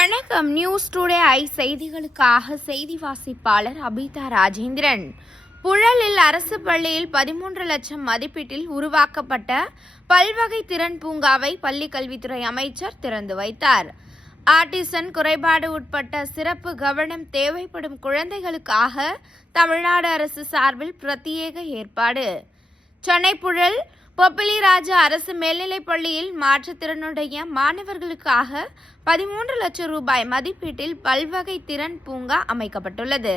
வணக்கம். News today I செய்திகளுக்காக செய்தி வாசிப்பாளர் அபிதா ராஜேந்திரன். புழலில் அரசு பள்ளியில் 13 லட்சம் மதிப்பீட்டில் உருவாக்கப்பட்ட பல்வகை திறன் பூங்காவை பள்ளிக் கல்வித்துறை அமைச்சர் திறந்து வைத்தார். ஆட்டிசன் குறைபாடு உட்பட்ட சிறப்பு கவனம் தேவைப்படும் குழந்தைகளுக்காக தமிழ்நாடு அரசு சார்பில் பிரத்யேக ஏற்பாடு. சென்னை புழல் பொப்பிலி ராஜா அரசு மேல்நிலைப் பள்ளியில் மாற்றுத்திறனுடைய மாணவர்களுக்காக 13 லட்சம் ரூபாய் மதிப்பீட்டில் பல்வகை திறன் பூங்கா அமைக்கப்பட்டுள்ளது.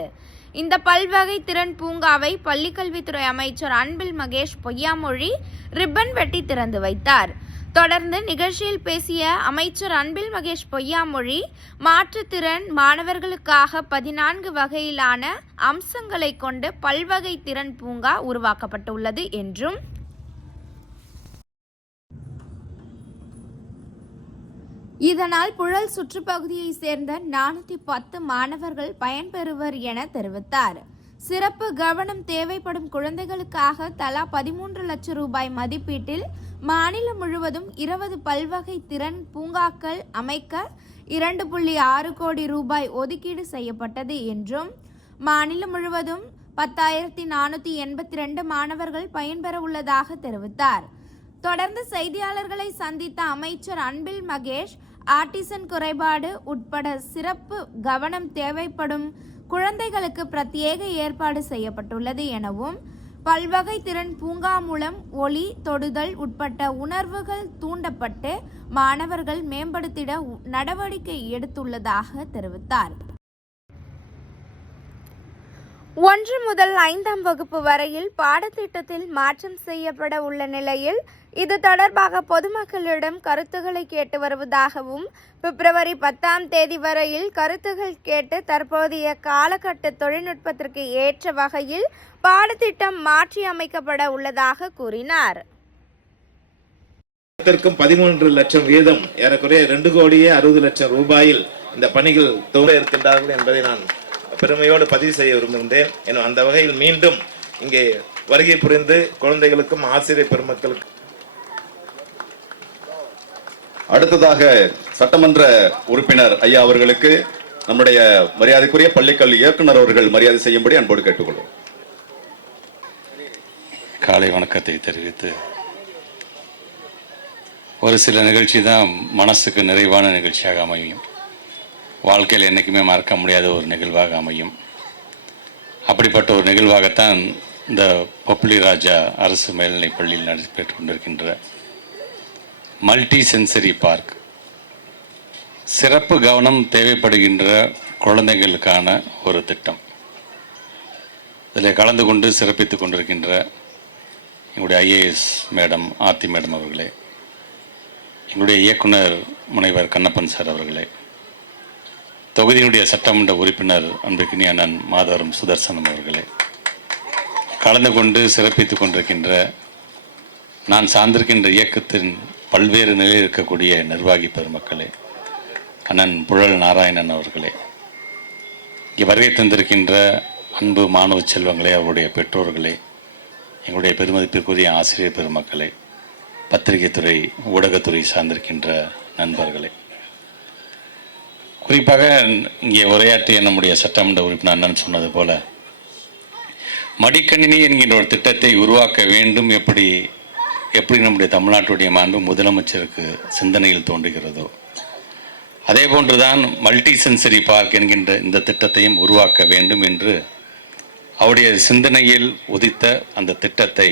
இந்த பல்வகை திறன் பூங்காவை பள்ளிக்கல்வித்துறை அமைச்சர் அன்பில் மகேஷ் பொய்யாமொழி ரிப்பன் வெட்டி திறந்து வைத்தார். தொடர்ந்து நிகழ்ச்சியில் பேசிய அமைச்சர் அன்பில் மகேஷ் பொய்யாமொழி, மாற்றுத்திறன் மாணவர்களுக்காக 14 வகையிலான அம்சங்களை கொண்டு பல்வகை திறன் பூங்கா உருவாக்கப்பட்டுள்ளது என்றும், இதனால் புழல் சுற்றுப்பகுதியை சேர்ந்த 410 மாணவர்கள் பயன்பெறுவர் என தெரிவித்தார். சிறப்பு கவனம் தேவைப்படும் குழந்தைகளுக்காக தலா 13 லட்சம் ரூபாய் மதிப்பீட்டில் மாநிலம் முழுவதும் 20 பல்வகை திறன் பூங்காக்கள் அமைக்க 2.6 கோடி ரூபாய் ஒதுக்கீடு செய்யப்பட்டது என்றும், மாநிலம் முழுவதும் 10,482 மாணவர்கள் பயன்பெற உள்ளதாக தெரிவித்தார். தொடர்ந்து செய்தியாளர்களை சந்தித்த அமைச்சர் அன்பில் மகேஷ், ஆட்டிசன் குறைபாடு உட்பட சிறப்பு கவனம் தேவைப்படும் குழந்தைகளுக்கு பிரத்யேக ஏற்பாடு செய்யப்பட்டுள்ளது எனவும், பல்வகை திறன் பூங்கா மூலம் ஒலி, தொடுதல் உட்பட்ட உணர்வுகள் தூண்டப்பட்டு மாணவர்கள் மேம்படுத்திட நடவடிக்கை எடுத்துள்ளதாக தெரிவித்தார். 1 முதல் 5ஆம் வகுப்பு வரையில் பாடத்திட்டத்தில் மாற்றம் செய்யப்பட உள்ள நிலையில் இது தொடர்பாக பொதுமக்களிடம் கருத்துக்களை கேட்டு வருவதாகவும், பிப்ரவரி 10ஆம் தேதி வரையில் கருத்துகள் கேட்டு தற்போதைய காலகட்ட தொழில்நுட்பத்திற்கு ஏற்ற வகையில் பாடத்திட்டம் மாற்றி அமைக்கப்பட உள்ளதாக கூறினார். 13 லட்சம் வீதம் ஏறக்குறைய 2,60,00,000 ரூபாயில் இந்த பணிகள் துவங்க இருக்கின்றார்கள் என்பதை நான் பெருமையோடு பதிவு செய்ய விரும்புகின்றேன். அந்த வகையில் மீண்டும் இங்கே வருகை புரிந்து குழந்தைகளுக்கும் ஆசிரியர் பெருமக்களுக்கும். அடுத்ததாக சட்டமன்ற உறுப்பினர் ஐயா அவர்களுக்கு நம்முடைய மரியாதைக்குரிய பள்ளிக்கல்வி இயக்குனர் அவர்கள் மரியாதை செய்யும்படி அன்போடு கேட்டுக்கொள்வோம். காலை வணக்கத்தை தெரிவித்து, ஒரு சில நிகழ்ச்சி தான் மனசுக்கு நிறைவான நிகழ்ச்சியாக அமையும். வாழ்க்கையில் என்றைக்குமே மறக்க முடியாத ஒரு நிகழ்வாக அமையும். அப்படிப்பட்ட ஒரு நிகழ்வாகத்தான் இந்த பொப்பிலி ராஜா அரசு மேல்நிலைப் பள்ளியில் நடைபெற்று கொண்டிருக்கின்ற மல்டி சென்சரி பார்க், சிறப்பு கவனம் தேவைப்படுகின்ற குழந்தைகளுக்கான ஒரு திட்டம். இதில் கலந்து கொண்டு சிறப்பித்து கொண்டிருக்கின்ற எங்களுடைய ஐஏஎஸ் மேடம் ஆர்த்தி மேடம் அவர்களே, எங்களுடைய இயக்குனர் முனைவர் கண்ணப்பன் சார் அவர்களே, தொகுதியினுடைய சட்டமன்ற உறுப்பினர் அன்பிற்கினிய அண்ணன் மாதவரம் சுதர்சனம் அவர்களே, கலந்து கொண்டு சிறப்பித்து கொண்டிருக்கின்ற நான் சார்ந்திருக்கின்ற இயக்கத்தின் பல்வேறு நிலையில் இருக்கக்கூடிய நிர்வாகி பெருமக்களே, அண்ணன் புழல் நாராயணன் அவர்களே, இங்கே வருகை தந்திருக்கின்ற அன்பு மாணவ செல்வங்களே, அவருடைய பெற்றோர்களே, எங்களுடைய பெருமதிப்பிற்குரிய ஆசிரியர் பெருமக்களே, பத்திரிகை துறை ஊடகத்துறை சார்ந்திருக்கின்ற நண்பர்களே, குறிப்பாக இங்கே உரையாற்றிய நம்முடைய சட்டமன்ற உறுப்பினர் அண்ணன் சொன்னது போல, மடிக்கணினி என்கின்ற ஒரு திட்டத்தை உருவாக்க வேண்டும், எப்படி நம்முடைய தமிழ்நாட்டுடைய மாண்பு முதலமைச்சருக்கு சிந்தனையில் தோன்றுகிறதோ, அதே போன்றுதான் மல்டி சென்சரி பார்க் என்கின்ற இந்த திட்டத்தையும் உருவாக்க வேண்டும் என்று அவருடைய சிந்தனையில் உதித்த அந்த திட்டத்தை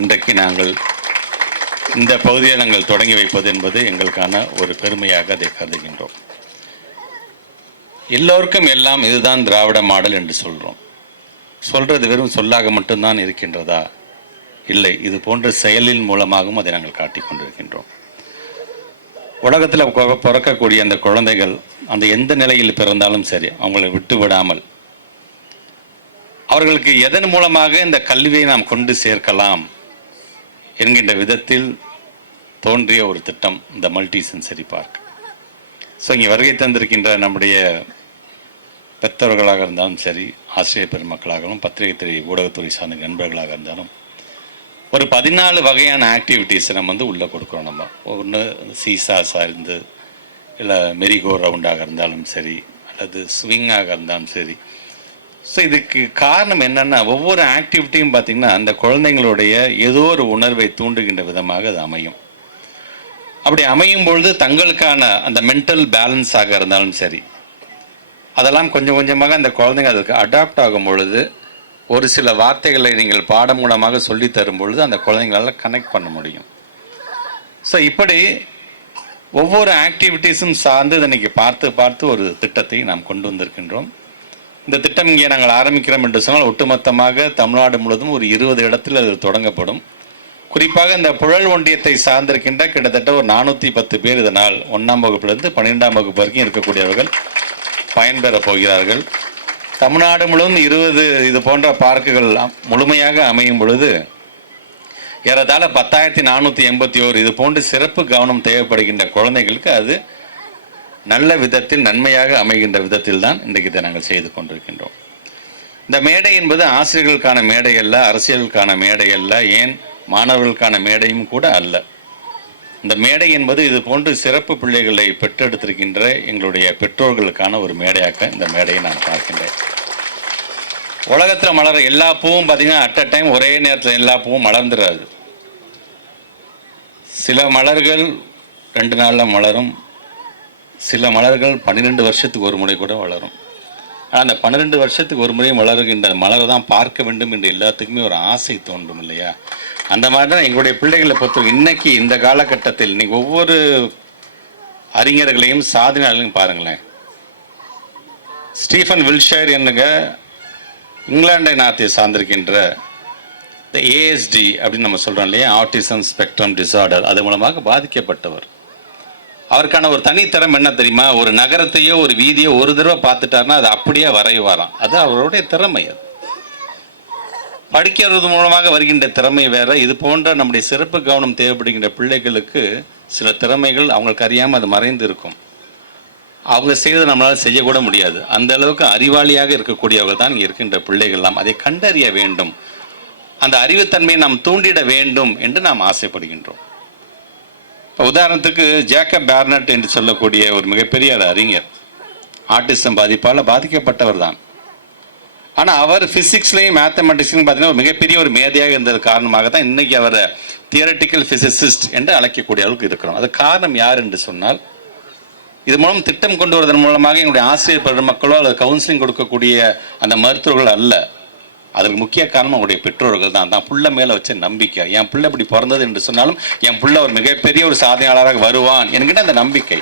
இன்றைக்கு நாங்கள் இந்த பகுதியை நாங்கள் தொடங்கி வைப்பது என்பது எங்களுக்கான ஒரு பெருமையாக அதை கருதுகின்றோம். எல்லோருக்கும் எல்லாம் இதுதான் திராவிட மாடல் என்று சொல்றது வெறும் சொல்லாக மட்டும்தான் இருக்கின்றதா? இல்லை, இது போன்ற செயலின் மூலமாகவும் அதை நாங்கள் காட்டிக் கொண்டிருக்கின்றோம். உலகத்தில் பிறக்கக்கூடிய அந்த குழந்தைகள் அந்த எந்த நிலையில் பிறந்தாலும் சரி, அவங்களை விட்டு விடாமல் அவர்களுக்கு எதன் மூலமாக இந்த கல்வியை நாம் கொண்டு சேர்க்கலாம் என்கின்ற விதத்தில் தோன்றிய ஒரு திட்டம் இந்த மல்டி சென்சரி பார்க். ஸோ இங்கே வருகை தந்திருக்கின்ற நம்முடைய பெற்றவர்களாக இருந்தாலும் சரி, ஆசிரியர் பெருமக்களாகவும் பத்திரிகை துறை ஊடகத்துறை சார்ந்த நண்பர்களாக இருந்தாலும் ஒரு 14 வகையான ஆக்டிவிட்டீஸை நம்ம உள்ளே கொடுக்குறோம். நம்ம ஒன்று சீசா சார்ந்து, இல்லை மெரிகோ ரவுண்டாக இருந்தாலும் சரி அல்லது ஸ்விங்காக இருந்தாலும் சரி. ஸோ இதுக்கு காரணம் என்னென்னா, ஒவ்வொரு ஆக்டிவிட்டியும் பார்த்திங்கன்னா அந்த குழந்தைங்களுடைய ஏதோ ஒரு உணர்வை தூண்டுகின்ற விதமாக அது அமையும். அப்படி அமையும் பொழுது தங்களுக்கான அந்த மென்டல் பேலன்ஸாக இருந்தாலும் சரி, அதெல்லாம் கொஞ்சம் கொஞ்சமாக அந்த குழந்தைங்க அதுக்கு அடாப்ட் ஆகும் பொழுது, ஒரு சில வார்த்தைகளை நீங்கள் பாடம் மூலமாக சொல்லி தரும் பொழுது அந்த குழந்தைங்களால் கனெக்ட் பண்ண முடியும். ஸோ இப்படி ஒவ்வொரு ஆக்டிவிட்டீஸும் சார்ந்து இன்னைக்கு பார்த்து பார்த்து ஒரு திட்டத்தை நாம் கொண்டு வந்திருக்கின்றோம். இந்த திட்டம் இங்கே நாங்கள் ஆரம்பிக்கிறோம் என்று சொன்னால் ஒட்டுமொத்தமாக தமிழ்நாடு முழுவதும் ஒரு 20 இடத்தில் அது தொடங்கப்படும். குறிப்பாக இந்த புழல் ஒன்றியத்தை சார்ந்திருக்கின்ற கிட்டத்தட்ட ஒரு 410 பேர் இதனால் 1ஆம் வகுப்பிலிருந்து 12ஆம் வகுப்பு வரைக்கும் இருக்கக்கூடியவர்கள் பயன்பெறப் போகிறார்கள். தமிழ்நாடு முழுவதும் 20 இது போன்ற பார்க்குகள் முழுமையாக அமையும் பொழுது ஏறத்தாழ 10,481 இது போன்று சிறப்பு கவனம் தேவைப்படுகின்ற குழந்தைகளுக்கு அது நல்ல விதத்தில் நன்மையாக அமைகின்ற விதத்தில் தான் இன்றைக்கு இதை நாங்கள் செய்து கொண்டிருக்கின்றோம். இந்த மேடை என்பது ஆசிரியர்களுக்கான மேடை அல்ல, அரசியலுக்கான மேடை அல்ல, ஏன் மாணவர்களுக்கான மேடையும் கூட அல்ல. இந்த மேடை என்பது இது போன்று சிறப்பு பிள்ளைகளை பெற்றெடுத்திருக்கின்ற எங்களுடைய பெற்றோர்களுக்கான ஒரு மேடையாக இந்த மேடையை நான் பார்க்கின்றேன். உலகத்தில் மலர எல்லா பூவும் பார்த்தீங்கன்னா அட் அ டைம் ஒரே நேரத்தில் எல்லா பூவும் மலர்ந்துடாது. சில மலர்கள் 2 நாளில் மலரும், சில மலர்கள் 12 வருஷத்துக்கு ஒரு முறை கூட வளரும். ஆனால் அந்த 12 வருஷத்துக்கு ஒரு முறை வளருகின்ற மலரை தான் பார்க்க வேண்டும் என்று எல்லாத்துக்குமே ஒரு ஆசை தோன்றும் இல்லையா? அந்த மாதிரி தான் எங்களுடைய பிள்ளைகளை பொறுத்தவரை இன்னைக்கு இந்த காலகட்டத்தில் இன்னைக்கு ஒவ்வொரு அறிஞர்களையும் சாதனையாளர்களையும் பாருங்களேன். ஸ்டீஃபன் வில்ஷயர் என்னங்க இங்கிலாண்டை நாட்டை சார்ந்திருக்கின்ற இந்த ASD அப்படின்னு நம்ம சொல்கிறோம் இல்லையா, ஆட்டிசம் ஸ்பெக்ட்ரம் டிசார்டர், அது மூலமாக பாதிக்கப்பட்டவர். அவருக்கான ஒரு தனித்திறமை என்ன தெரியுமா? ஒரு நகரத்தையோ ஒரு வீதியோ ஒரு தடவை பார்த்துட்டாருன்னா அது அப்படியே வரைவாராம். அது அவருடைய திறமை. அது படிக்கிறது மூலமாக வருகின்ற திறமை வேற. இது போன்ற நம்முடைய சிறப்பு கவனம் தேவைப்படுகின்ற பிள்ளைகளுக்கு சில திறமைகள் அவங்களுக்கு அறியாமல் அது மறைந்து இருக்கும். அவங்க செய்வதை நம்மளால் செய்யக்கூட முடியாது. அந்த அளவுக்கு அறிவாளியாக இருக்கக்கூடியவர்கள் தான் இங்கே இருக்கின்ற பிள்ளைகள்லாம். அதை கண்டறிய வேண்டும், அந்த அறிவுத்தன்மையை நாம் தூண்டிட வேண்டும் என்று நாம் ஆசைப்படுகின்றோம். இப்போ உதாரணத்துக்கு ஜேக்கப் பார்னட் என்று சொல்லக்கூடிய ஒரு மிகப்பெரிய அறிஞர், ஆட்டிசம் பாதிப்பால் பாதிக்கப்பட்டவர் தான். ஆனால் அவர் ஃபிசிக்ஸ்லையும் மேத்தமெட்டிக்ஸ்லையும் பார்த்தீங்கன்னா ஒரு மிகப்பெரிய ஒரு மேதையாக இருந்தது காரணமாக தான் இன்றைக்கி அவரை தியரட்டிக்கல் ஃபிசிசிஸ்ட் என்று அழைக்கக்கூடிய அளவுக்கு இருக்கிறோம். அது காரணம் யார் என்று சொன்னால், இது மூலம் திட்டம் கொண்டு வருவதன் மூலமாக எங்களுடைய ஆசிரியர் பெருமக்களோ அல்லது கவுன்சிலிங் கொடுக்கக்கூடிய அந்த மருத்துவர்கள் அல்ல. அதற்கு முக்கிய காரணம் அவருடைய பெற்றோர்கள் தான். தான் புள்ள மேலே வச்ச நம்பிக்கை. என் பிள்ளை இப்படி பிறந்தது என்று சொன்னாலும் என் பிள்ளை ஒரு மிகப்பெரிய ஒரு சாதனையாளராக வருவான் என்கிற அந்த நம்பிக்கை.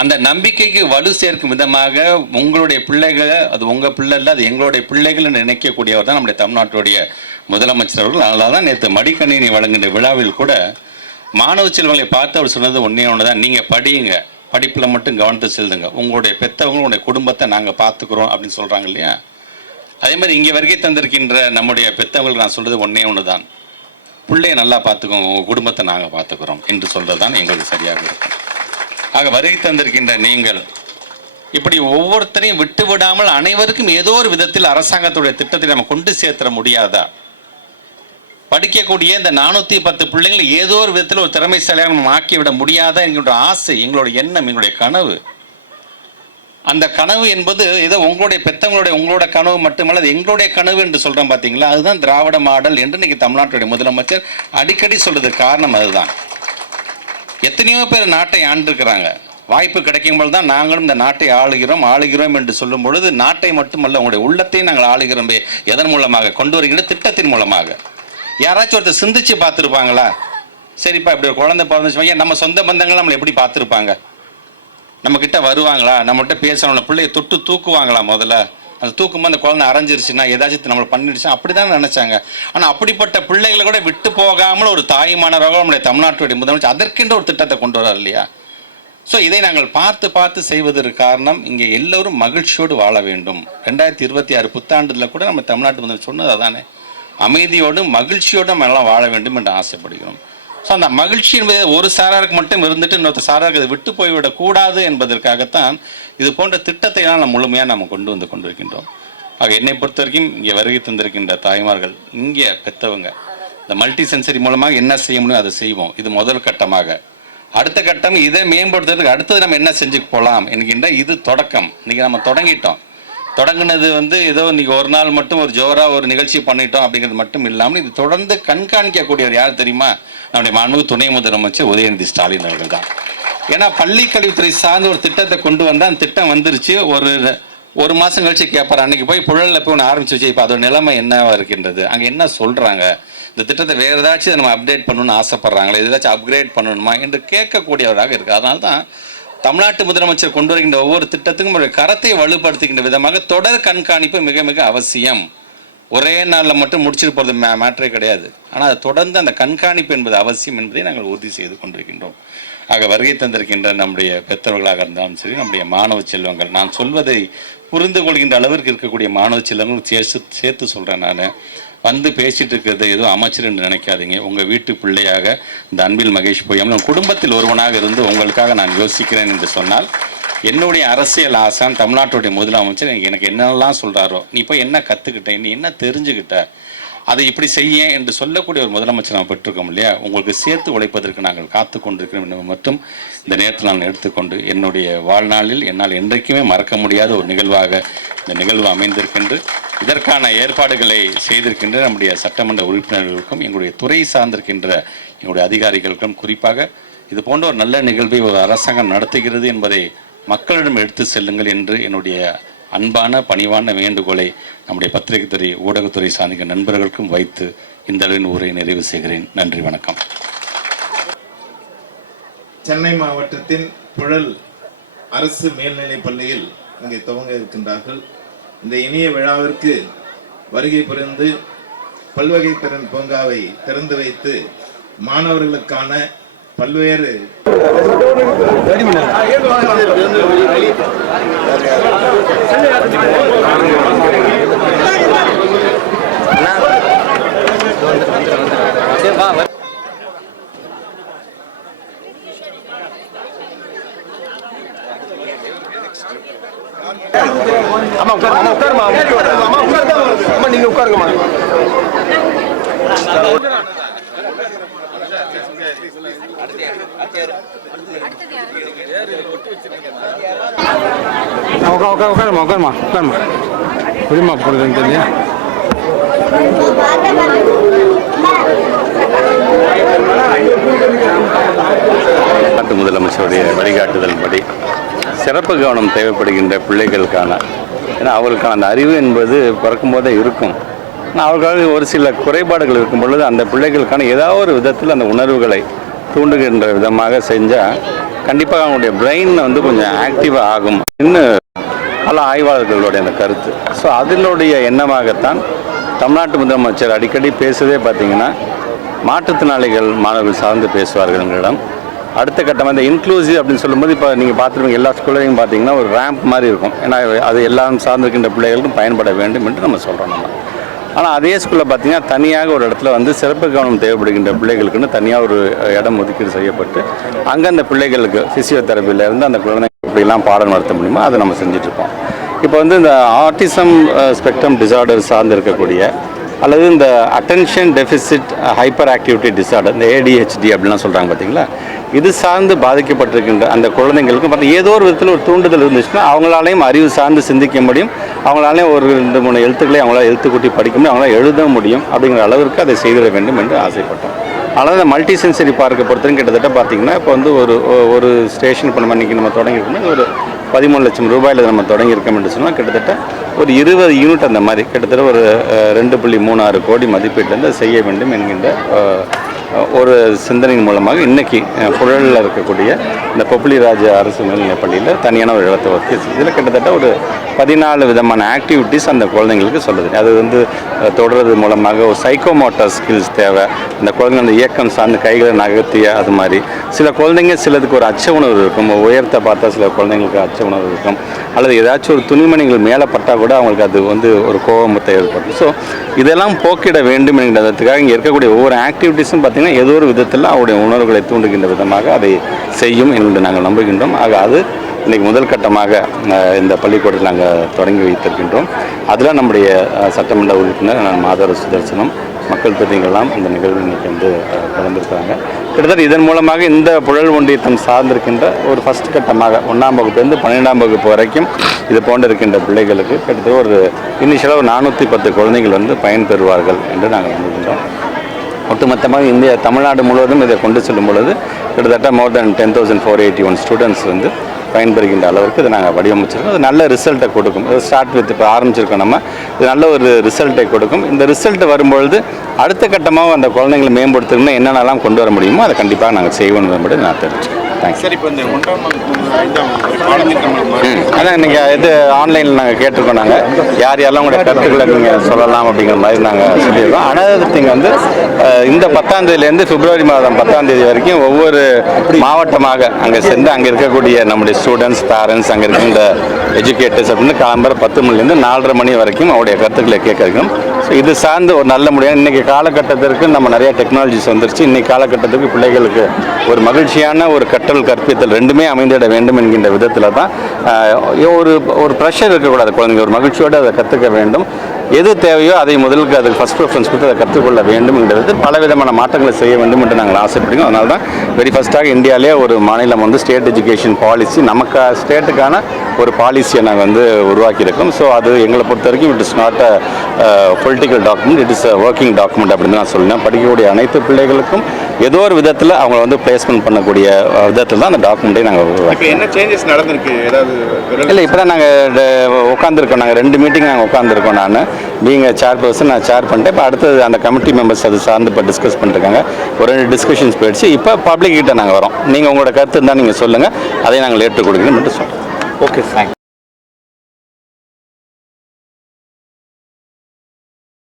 அந்த நம்பிக்கைக்கு வலு சேர்க்கும் விதமாக உங்களுடைய பிள்ளைகளை, அது உங்கள் பிள்ளை இல்லை, அது எங்களுடைய பிள்ளைகள் நினைக்கக்கூடியவர் தான் நம்முடைய தமிழ்நாட்டுடைய முதலமைச்சர் அவர்கள். அதனால தான் நேற்று மடிக்கணினி வழங்குகின்ற விழாவில் கூட மாணவ செல்வங்களை பார்த்து அவர் சொன்னது ஒன்றே ஒன்று தான், நீங்கள் படியுங்க, படிப்பில் மட்டும் கவனத்தை செலுத்துங்க, உங்களுடைய பெற்றவங்க உங்களுடைய குடும்பத்தை நாங்கள் பார்த்துக்குறோம் அப்படின்னு சொல்கிறாங்க இல்லையா? அதே மாதிரி இங்கே வருகை தந்திருக்கின்ற நம்முடைய பெற்றவங்களுக்கு நான் சொல்கிறது ஒன்றே ஒன்று தான், பிள்ளையை நல்லா பார்த்துக்கோங்க, உங்கள் குடும்பத்தை நாங்கள் பார்த்துக்குறோம் என்று சொல்கிறது தான் எங்களுக்கு சரியாக இருக்கும். ஆக வருகை தந்திருக்கின்ற நீங்கள் இப்படி ஒவ்வொருத்தரையும் விட்டு விடாமல் அனைவருக்கும் ஏதோ ஒரு விதத்தில் அரசாங்கத்துடைய திட்டத்தை நம்ம கொண்டு சேர்த்துட முடியாதா? படிக்கக்கூடிய இந்த 410 பிள்ளைங்களை ஏதோ ஒரு விதத்தில் ஒரு திறமைசாலியாக நம்ம ஆக்கிவிட முடியாதா என்கின்ற ஆசை, எங்களுடைய எண்ணம், எங்களுடைய கனவு. அந்த கனவு என்பது ஏதோ உங்களுடைய பெற்றவங்களுடைய உங்களோட கனவு மட்டுமல்ல, அது எங்களுடைய கனவு என்று சொல்கிறோம் பார்த்தீங்களா? அதுதான் திராவிட மாடல் என்று இன்னைக்கு தமிழ்நாட்டுடைய முதலமைச்சர் அடிக்கடி சொல்றதுக்கு காரணம் அதுதான். எத்தனையோ பேர் நாட்டை ஆண்டிருக்கிறாங்க. வாய்ப்பு கிடைக்கும் பொழுது தான் நாங்களும் இந்த நாட்டை ஆளுகிறோம் என்று சொல்லும் பொழுது நாட்டை மட்டுமல்ல உங்களுடைய உள்ளத்தையும் நாங்கள் ஆளுகிறோம். எதன் மூலமாக? கொண்டு வருகின்ற திட்டத்தின் மூலமாக. யாராச்சும் ஒருத்தர் சிந்திச்சு பார்த்துருப்பாங்களா? சரிப்பா இப்படி ஒரு குழந்தை பிறந்துச்சு, நம்ம சொந்த பந்தங்கள் நம்மளை எப்படி பார்த்துருப்பாங்க? நம்மக்கிட்ட வருவாங்களா? நம்மகிட்ட பேசணும், பிள்ளைய தொட்டு தூக்குவாங்களா? முதல்ல அந்த தூக்கும்போது அந்த குழந்தை அரைஞ்சிருச்சுன்னா ஏதாச்சும் நம்மளை பண்ணிடுச்சுன்னா அப்படி தான் நினச்சாங்க. ஆனால் அப்படிப்பட்ட பிள்ளைகளை கூட விட்டு போகாமல் ஒரு தாய்மானவராக நம்முடைய தமிழ்நாட்டுடைய முதலமைச்சர் அதற்கென்ற ஒரு திட்டத்தை கொண்டு வரார் இல்லையா? ஸோ இதை நாங்கள் பார்த்து செய்வதற்கு காரணம், இங்கே எல்லோரும் மகிழ்ச்சியோடு வாழ வேண்டும். 2026 புத்தாண்டில் கூட நம்ம தமிழ்நாட்டு முதலமைச்சர் சொன்னது அதானே, அமைதியோடும் மகிழ்ச்சியோடு நம்ம எல்லாம் வாழ வேண்டும் என்று ஆசைப்படுகிறோம். ஸோ அந்த மகிழ்ச்சி என்பது ஒரு சாராருக்கு மட்டும் இருந்துட்டு இன்னொரு சாராருக்கு அதை விட்டு போய்விடக்கூடாது என்பதற்காகத்தான் இது போன்ற திட்டத்தை எல்லாம் நம்ம முழுமையாக நம்ம கொண்டு வந்து கொண்டிருக்கின்றோம். ஆக என்னை பொறுத்த வரைக்கும் இங்கே வருகை தந்திருக்கின்ற தாய்மார்கள், இங்கே பெற்றவங்க, இந்த மல்டி சென்சரி மூலமாக என்ன செய்ய முடியும் அதை செய்வோம். இது முதல் கட்டமாக. அடுத்த கட்டம் இதை மேம்படுத்துறதுக்கு அடுத்தது நம்ம என்ன செஞ்சு போகலாம் என்கின்ற இது தொடக்கம். இன்னைக்கு நம்ம தொடங்கிட்டோம். தொடங்கினது ஏதோ இன்னைக்கு ஒரு நாள் மட்டும் ஒரு ஜோராக ஒரு நிகழ்ச்சி பண்ணிட்டோம் அப்படிங்கிறது மட்டும் இல்லாமல் இது தொடர்ந்து கண்காணிக்கக்கூடியவர் யார் தெரியுமா? நம்முடைய மாண்புமிகு துணை முதலமைச்சர் உதயநிதி ஸ்டாலின் அவர்கள் தான். ஏன்னா பள்ளி கல்வித்துறை சார்ந்த ஒரு திட்டத்தை கொண்டு வந்தால் அந்த திட்டம் வந்துருச்சு. ஒரு மாதம் கழிச்சு கேட்பார், அன்னைக்கு போய் புழலில் போய் ஒன்று ஆரம்பிச்சு வச்சு இப்போ அதோட நிலைமை என்னவா இருக்கின்றது, அங்கே என்ன சொல்கிறாங்க, இந்த திட்டத்தை வேறு ஏதாச்சும் நம்ம அப்டேட் பண்ணணும்னு ஆசைப்பட்றாங்களே, ஏதாச்சும் அப்கிரேட் பண்ணணுமா என்று கேட்கக்கூடியவராக இருக்குது. அதனால தான் தமிழ்நாட்டு முதலமைச்சர் கொண்டு வருகின்ற ஒவ்வொரு திட்டத்துக்கும் ஒரு கரத்தை வலுப்படுத்துகின்ற விதமாக தொடர் கண்காணிப்பு மிக மிக அவசியம். ஒரே நாளில் மட்டும் முடிச்சுட்டு போகிறது மேட்டரே கிடையாது. ஆனால் அது தொடர்ந்து அந்த கண்காணிப்பு என்பது அவசியம் என்பதை நாங்கள் உறுதி செய்து கொண்டிருக்கின்றோம். ஆக வருகை தந்திருக்கின்ற நம்முடைய பெற்றவர்களாக இருந்தாலும் சரி, நம்முடைய மாணவ செல்வங்கள், நான் சொல்வதை புரிந்து கொள்கின்ற அளவிற்கு இருக்கக்கூடிய மாணவ செல்வங்கள் சேர்த்து சொல்கிறேன். நான் வந்து பேசிட்டு இருக்கிறது ஏதோ அமைச்சர் என்று நினைக்காதீங்க. உங்கள் வீட்டு பிள்ளையாக இந்த அன்பில் மகேஷ் பொய்யாமல் குடும்பத்தில் ஒருவனாக இருந்து உங்களுக்காக நான் யோசிக்கிறேன் என்று சொன்னால், என்னுடைய அரசியல் ஆசான் தமிழ்நாட்டுடைய முதலமைச்சர் எனக்கு என்னெல்லாம் சொல்கிறாரோ, நீ போய் என்ன கற்றுக்கிட்ட, நீ என்ன தெரிஞ்சுக்கிட்ட, அதை இப்படி செய்ய என்று சொல்லக்கூடிய ஒரு முதலமைச்சர் நாம் பெற்றிருக்கோம் இல்லையா? உங்களுக்கு சேர்த்து உழைப்பதற்கு நாங்கள் காத்து கொண்டிருக்கிறோம் என்பது மட்டும் இந்த நேரத்தில் நான் எடுத்துக்கொண்டு, என்னுடைய வாழ்நாளில் என்னால் என்றைக்குமே மறக்க முடியாத ஒரு நிகழ்வாக இந்த நிகழ்வு அமைந்திருக்கின்ற இதற்கான ஏற்பாடுகளை செய்திருக்கின்ற நம்முடைய சட்டமன்ற உறுப்பினர்களுக்கும் எங்களுடைய துறை சார்ந்திருக்கின்ற எங்களுடைய அதிகாரிகளுக்கும், குறிப்பாக இது போன்ற ஒரு நல்ல நிகழ்வை ஒரு அரசாங்கம் நடத்துகிறது என்பதை மக்களிடம் எடுத்து செல்லுங்கள் என்று என்னுடைய அன்பான பணிவான வேண்டுகோளை நம்முடைய பத்திரிகை துறை ஊடகத்துறை சார்ந்த நண்பர்களுக்கும் வைத்து இந்த உரையை நிறைவு செய்கிறேன். நன்றி, வணக்கம். சென்னை மாவட்டத்தின் புழல் அரசு மேல்நிலைப் பள்ளியில் இங்கே துவங்க இருக்கின்றார்கள். இந்த இனிய விழாவிற்கு வருகை புரிந்து பல்வகை திறன் பூங்காவை திறந்து வைத்து மாணவர்களுக்கான பல்வேறு நீங்க உட்காருங்கம்மா. உட்காருமா உட்காருமா உட்காருமா புரியுமா போடுதுன்னு தெரியும். நாட்டு முதலமைச்சருடைய வழிகாட்டுதல் படி சிறப்பு கவனம் தேவைப்படுகின்ற பிள்ளைகளுக்கான, ஏன்னா அவர்களுக்கான அந்த அறிவு என்பது பிறக்கும்போதே இருக்கும். ஆனால் அவர்களுக்காக ஒரு சில குறைபாடுகள் இருக்கும் பொழுது அந்த பிள்ளைகளுக்கான ஏதாவது ஒரு விதத்தில் அந்த உணர்வுகளை தூண்டுகின்ற விதமாக செஞ்சால் கண்டிப்பாக அவங்களுடைய பிரெயின் கொஞ்சம் ஆக்டிவாக ஆகும். இன்னும் பல ஆய்வாளர்களுடைய அந்த கருத்து. ஸோ அதனுடைய எண்ணமாகத்தான் தமிழ்நாட்டு முதலமைச்சர் அடிக்கடி பேசுவதே பார்த்திங்கன்னா, மாற்றுத்திறனாளிகள் மாணவர்கள் சார்ந்து பேசுவார்கள் எங்களிடம். அடுத்த கட்டமாக இந்த இன்க்ளூசிவ் அப்படின்னு சொல்லும்போது, இப்போ நீங்கள் பார்த்துருப்பீங்க எல்லா ஸ்கூல்லையும் பார்த்தீங்கன்னா ஒரு ரேம்ப் மாதிரி இருக்கும். ஏன்னா அது எல்லாம் சார்ந்திருக்கின்ற பிள்ளைகளுக்கும் பயன்பட வேண்டும் என்று நம்ம சொல்கிறோம் நம்ம. ஆனால் அதே ஸ்கூலில் பார்த்தீங்கன்னா தனியாக ஒரு இடத்துல சிறப்பு கவனம் தேவைப்படுகின்ற பிள்ளைகளுக்குன்னு தனியாக ஒரு இடம் ஒதுக்கீடு செய்யப்பட்டு அங்கே அந்த பிள்ளைகளுக்கு ஃபிசியோதெரப்பியிலேருந்து அந்த குழந்தைங்க எப்படிலாம் பாடம் நடத்த முடியுமோ அதை நம்ம செஞ்சிட்ருக்கோம். இப்போ இந்த ஆட்டிசம் ஸ்பெக்ட்ரம் டிசார்டர் சார்ந்து இருக்கக்கூடிய அல்லது இந்த attention deficit hyper activity disorder, இந்த ADHD அப்படிலாம் சொல்கிறாங்க பார்த்தீங்களா, இது சார்ந்து பாதிக்கப்பட்டிருக்கின்ற அந்த குழந்தைங்களுக்கு ஏதோ ஒரு விதத்தில் ஒரு தூண்டுதல் இருந்துச்சுன்னா அவங்களாலையும் அறிவு சார்ந்து சிந்திக்க முடியும், அவங்களாலையும் ஒரு 2-3 எழுத்துக்களை அவங்களால எழுத்துக்கூட்டி படிக்க முடியும், அவங்களால எழுத முடியும் அப்படிங்கிற அளவிற்கு அதை செய்திட வேண்டும் என்று ஆசைப்பட்டோம். ஆனால் இந்த மல்டி சென்சரி பார்க்கை பொறுத்தவரைக்கும் கிட்டத்தட்ட பார்த்திங்கன்னா இப்போ ஒரு ஸ்டேஷன் இப்போ நம்ம தொடங்கியிருக்கோம்னா ஒரு 13 லட்சம் ரூபாயில் நம்ம தொடங்கியிருக்கோம் என்று சொன்னால் கிட்டத்தட்ட ஒரு 20 யூனிட் அந்த மாதிரி கிட்டத்தட்ட ஒரு 2.36 கோடி மதிப்பீட்டிலேருந்து செய்ய வேண்டும் என்கின்ற ஒரு சிந்தனையின் மூலமாக இன்றைக்கி புழலில் இருக்கக்கூடிய இந்த பொப்புளிராஜ அரசு மேல்நிலைப் பள்ளியில் தனியான ஒரு இடத்தை ஒதுக்கி இதில் கிட்டத்தட்ட ஒரு 14 விதமான ஆக்டிவிட்டீஸ் அந்த குழந்தைங்களுக்கு சொல்லுது. அது தொடர்றது மூலமாக ஒரு சைக்கோமோட்டர் ஸ்கில்ஸ் தேவை. அந்த குழந்தைங்க அந்த இயக்கம் சார்ந்து கைகளை நகர்த்திய அது மாதிரி சில குழந்தைங்க சிலதுக்கு ஒரு அச்ச உணர்வு இருக்கும். உயரத்தை பார்த்தா சில குழந்தைங்களுக்கு அச்ச உணர்வு இருக்கும். அல்லது ஏதாச்சும் ஒரு துணிமணிகள் மேலே பட்டால் கூட அவங்களுக்கு அது ஒரு கோபத்தை ஏற்படும். ஸோ இதெல்லாம் போக்கிட வேண்டும் என்கிறதுக்காக இங்கே இருக்கக்கூடிய ஒவ்வொரு ஆக்டிவிட்டீஸும் பார்த்திங்கன்னா ஏதோ ஒரு விதத்தில் அவருடைய உணர்வுகளை தூண்டுகின்ற விதமாக அதை செய்யும் என்று நாங்கள் நம்புகின்றோம். ஆக அது இன்றைக்கி முதல் கட்டமாக இந்த பள்ளிக்கூடத்தில் நாங்கள் தொடங்கி வைத்திருக்கின்றோம். அதில் நம்முடைய சட்டமன்ற உறுப்பினர் மாதவ சுதர்சனம், மக்கள் பிரதிநிதிகள்லாம் இந்த நிகழ்வு இன்னைக்கு வந்து கலந்துருக்காங்க. கிட்டத்தட்ட இதன் மூலமாக இந்த புழல் ஒன்றியத்தம் சார்ந்திருக்கின்ற ஒரு ஃபஸ்ட் கட்டமாக 1ஆம் வகுப்புலேருந்து 12ஆம் வகுப்பு வரைக்கும் இது போன்று இருக்கின்ற பிள்ளைகளுக்கு கிட்டத்தட்ட ஒரு இனிஷியலாக ஒரு 410 குழந்தைகள் வந்து பயன்பெறுவார்கள் என்று நாங்கள் நம்புகின்றோம். ஒட்டுமொத்தமாக இந்தியா தமிழ்நாடு முழுவதும் இதை கொண்டு செல்லும் பொழுது கிட்டத்தட்ட மோர் தென் 10,481 ஸ்டூடெண்ட்ஸ் வந்து பயன்பெறுகின்ற அளவுக்கு இதை நாங்கள் வடிவமைச்சிருக்கோம். அது நல்ல ரிசல்ட்டை கொடுக்கும். ஸ்டார்ட் வித் இப்போ ஆரம்பிச்சிருக்கோம் நம்ம. இது நல்ல ஒரு ரிசல்ட்டை கொடுக்கும். இந்த ரிசல்ட் வரும்பொழுது அடுத்த கட்டமாக அந்த குழந்தைங்களை மேம்படுத்தணும்னா என்னென்னலாம் கொண்டு வர முடியுமோ அதை கண்டிப்பாக நாங்கள் செய்வோம் என்பதை நான் தெரிவிச்சேன். தேங்க்ஸ். சரி, இப்போ இந்த 1ஆம் வகுப்பு 5ஆம் வகுப்பு பாடத்திட்டம் அதான் இன்றைக்கி இது ஆன்லைனில் நாங்கள் கேட்டிருக்கோம். நாங்கள் யார் யாரெல்லாம் உங்களுடைய கருத்துக்களை நீங்கள் சொல்லலாம் அப்படிங்கிற மாதிரி நாங்கள் சொல்லியிருக்கோம். அனதர் திங் வந்து இந்த 10ஆம் தேதியிலேருந்து பிப்ரவரி மாதம் 10ஆம் தேதி வரைக்கும் ஒவ்வொரு மாவட்டமாக அங்கே சென்று அங்கே இருக்கக்கூடிய நம்முடைய ஸ்டூடெண்ட்ஸ், பேரண்ட்ஸ், அங்கே இருக்கின்ற எஜுகேட்டர்ஸ் அப்படின்னு காலம்பர 10 மணிலேருந்து 4:30 மணி வரைக்கும் அவருடைய கருத்துக்களை கேட்க இருக்கணும். ஸோ இது சார்ந்து ஒரு நல்ல முடியும். இன்றைக்கி காலகட்டத்திற்கு நம்ம நிறைய டெக்னாலஜிஸ் வந்துருச்சு. இன்றைக்கி காலகட்டத்துக்கு பிள்ளைகளுக்கு ஒரு மகிழ்ச்சியான ஒரு கற்றல் கற்பித்தல் ரெண்டுமே அமைந்திட வேண்டும் என்கின்ற விதத்தில் தான் ஒரு ப்ரெஷர் இருக்கக்கூடாது. குழந்தைங்க ஒரு மகிழ்ச்சியோடு அதை கற்றுக்க வேண்டும். எது தேவையோ அதை முதலுக்கு அதுக்கு ஃபஸ்ட் ப்ரிஃபரன்ஸ் கொடுத்து அதை கற்றுக்கொள்ள வேண்டும் என்கிறது பலவிதமான மாற்றங்களை செய்ய வேண்டும் என்று நாங்கள் ஆசைப்படுகிறோம். அதனால தான் வெரி ஃபஸ்ட்டாக இந்தியாவிலே ஒரு மாநிலம் வந்து ஸ்டேட் எஜுகேஷன் பாலிசி நமக்கு ஸ்டேட்டுக்கான ஒரு பாலிசியை நாங்கள் வந்து உருவாக்கியிருக்கோம். ஸோ அது எங்களை பொறுத்த வரைக்கும் it is not a political document, it is a working document அப்படின்னு நான் சொல்லுவேன். படிக்கக்கூடிய அனைத்து பிள்ளைகளுக்கும் ஏதோ ஒரு விதத்தில் அவங்கள வந்து பிளேஸ்மெண்ட் பண்ணக்கூடிய விதத்தில் தான் அந்த டாக்குமெண்ட்டை நாங்கள் உருவாக்கி. என்ன சேஞ்சஸ் நடந்திருக்கு? ஏதாவது இல்லை, இப்போ தான் நாங்கள் உட்காந்துருக்கோம். நாங்கள் 2 மீட்டிங் நாங்கள் உட்காந்துருக்கோம். நான் பீங் சேர் பர்சன் நான் சேர் பண்ணிட்டேன். இப்போ அடுத்தது அந்த கமிட்டி மெம்பர்ஸ் அது சார்ந்து இப்போ டிஸ்கஸ் பண்ணிருக்காங்க. ஒரு 2 டிஸ்கஷன்ஸ் போயிடுச்சு. இப்போ பப்ளிக் கிட்ட நாங்கள் வரோம். நீங்கள் உங்களோட கருத்து இருந்தால் நீங்கள் சொல்லுங்கள், அதை நாங்கள் ஏற்றுக் கொடுக்கணும்னு சொல்கிறோம். Okay, thanks.